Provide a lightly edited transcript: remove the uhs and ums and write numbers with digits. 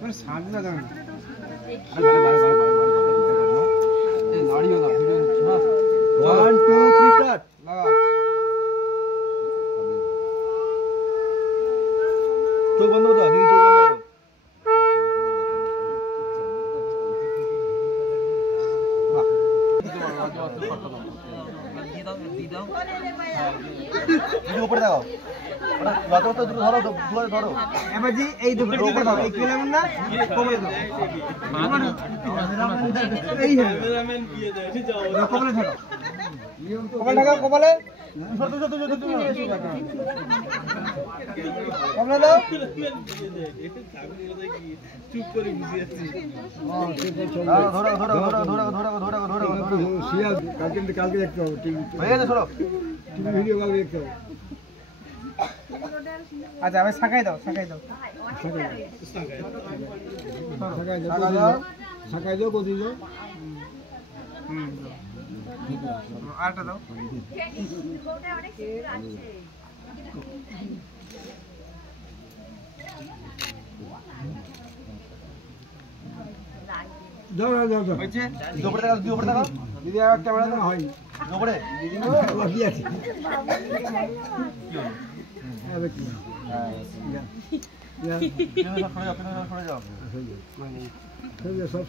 মানে সাজ না জানা One, two, three, start. চোখ বন্ধ করো দিদি, চোখ বন্ধ করো। দিদি উপরে দাও, যত ধরো ধরো। এবার জি এই দুটো দিকে দাও, এই কিলো না কমলে দাও, এই ক্যামেরাম্যান দিয়ে দাও, এটা যাও কমলে থাকো, কমলে থাকো, কমলে কমলে দাও, চুপ করে বুঝে আছি। ধরো ধরো ধরো ধরো ধরো ধরো ধরো ধরো শিয়া কালকে দেখতে হবে, টিভি হয়ে গেছে, ধরো ভিডিও কালকে দেখতে হবে। আচ্ছা আমি সাকাই দাও, সাকাই দাও, সাকাই দাও, কোথায় দাও, আরেকটা দাও, দাও দাও দাও, হয়েছে? উপরে দেখাও, দিদি উপরে দেখাও, দিদি আর ক্যামেরা দাও, হয় উপরে দিদি বাকি আছে, সরে যাও, সরে যাও। সব